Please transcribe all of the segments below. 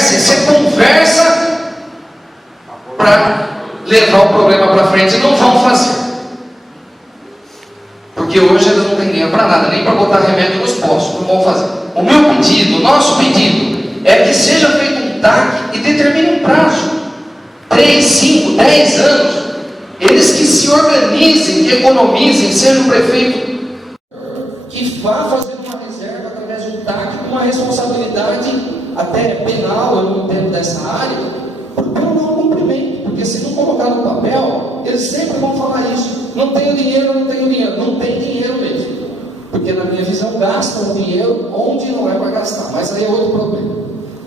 conversa, e você conversa para levar o problema para frente, e não vão fazer. Porque hoje eles não têm dinheiro para nada, nem para botar remédio nos postos, não vão fazer. O meu pedido, o nosso pedido, é que seja feito um TAC e determine um prazo. 3, 5, 10 anos. Eles que se organizem, que economizem, seja o prefeito que vá fazer uma reserva através de um TAC, com uma responsabilidade até penal, eu não entendo dessa área, pelo não cumprimento. Porque se não colocar no papel, eles sempre vão falar isso. Não tenho dinheiro, não tenho dinheiro. Não tem dinheiro mesmo. Porque na minha visão gastam dinheiro onde não é para gastar. Mas aí é outro problema.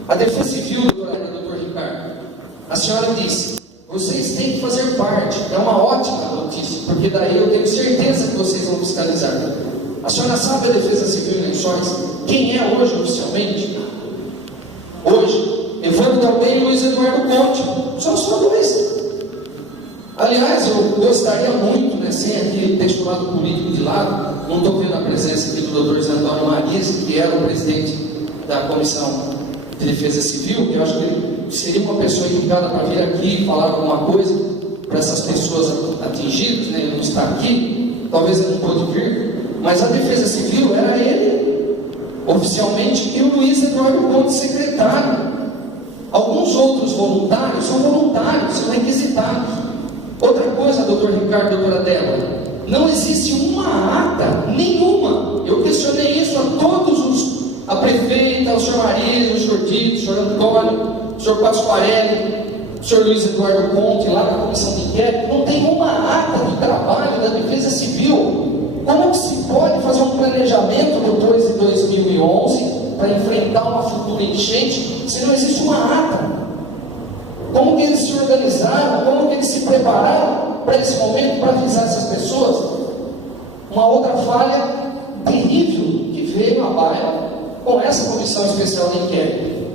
A Defesa Civil, doutor Ricardo, a senhora disse, vocês têm que fazer parte. É uma ótima notícia, porque daí eu tenho certeza que vocês vão fiscalizar. A senhora sabe a Defesa Civil em Lençóis? Quem é hoje oficialmente? Hoje, Evandro Almeida e Luiz Eduardo Conte. São só dois. Aliás, eu gostaria muito, sem aqui ter chamado o político de lado, não estou vendo a presença aqui do Dr. Zé Antônio Marisa, que era o presidente da Comissão de Defesa Civil, que eu acho que ele seria uma pessoa indicada para vir aqui e falar alguma coisa para essas pessoas atingidas, ele não está aqui, talvez ele não pôde vir, mas a Defesa Civil era ele, oficialmente, e o Luiz Eduardo Conte, secretário. Alguns outros voluntários são voluntários, são requisitados. Outra coisa, doutor Ricardo, doutora Débora, não existe uma ata, nenhuma. Eu questionei isso a todos a prefeita, o senhor Marisa, o senhor Tito, o senhor Antônio, o senhor Pasquarelli, o senhor Luiz Eduardo Conte, lá na comissão de inquérito, não tem uma ata de trabalho da Defesa Civil. Como que se pode fazer um planejamento depois de 2011 para enfrentar uma futura enchente se não existe uma ata? Como que eles se organizaram, como que eles se prepararam para esse momento, para avisar essas pessoas? Uma outra falha terrível que veio à baila com essa comissão especial de inquérito.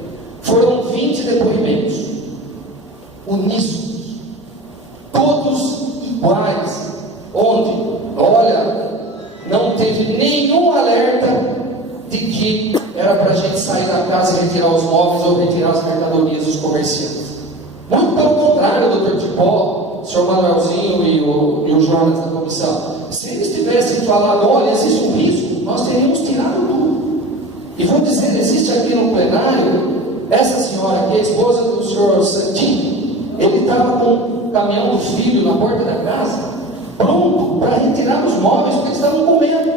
Foram 20 depoimentos, uníssonos, todos iguais, onde, olha, não teve nenhum alerta de que era para a gente sair da casa e retirar os móveis ou retirar as mercadorias dos comerciantes. Muito pelo contrário, doutor Tipó, o senhor Manuelzinho e o Jonas da comissão, se eles tivessem falado, olha, existe um risco, nós teríamos tirado tudo. E vou dizer, existe aqui no plenário, essa senhora aqui, a esposa do senhor Santinho, ele estava com o caminhão do filho na porta da casa, pronto para retirar os móveis, porque eles estavam com medo.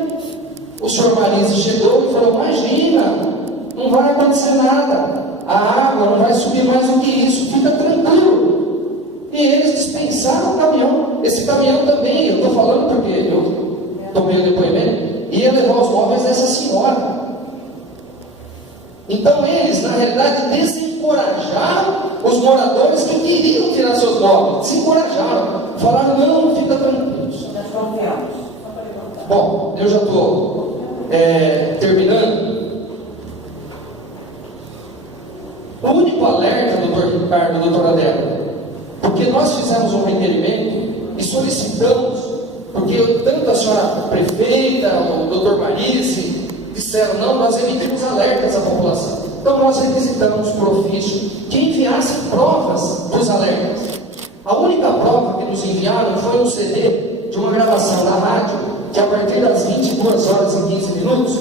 O senhor Marisa chegou e falou, imagina, não vai acontecer nada. A água não vai subir mais do que isso, fica tranquilo. E eles dispensaram o caminhão. Esse caminhão também, eu estou falando porque eu tomei o depoimento, ia levar os móveis dessa senhora. Então eles, na realidade, desencorajaram os moradores que queriam tirar seus móveis. Desencorajaram. Falaram, não, fica tranquilo. Bom, eu já estou terminando. O único alerta, doutor Ricardo, doutora Débora, porque nós fizemos um requerimento e solicitamos, porque tanto a senhora prefeita, o doutor Marice, disseram, não, nós emitimos alertas à população. Então nós requisitamos por ofício que enviassem provas dos alertas. A única prova que nos enviaram foi um CD de uma gravação da rádio, que a partir das 22 horas e 15 minutos,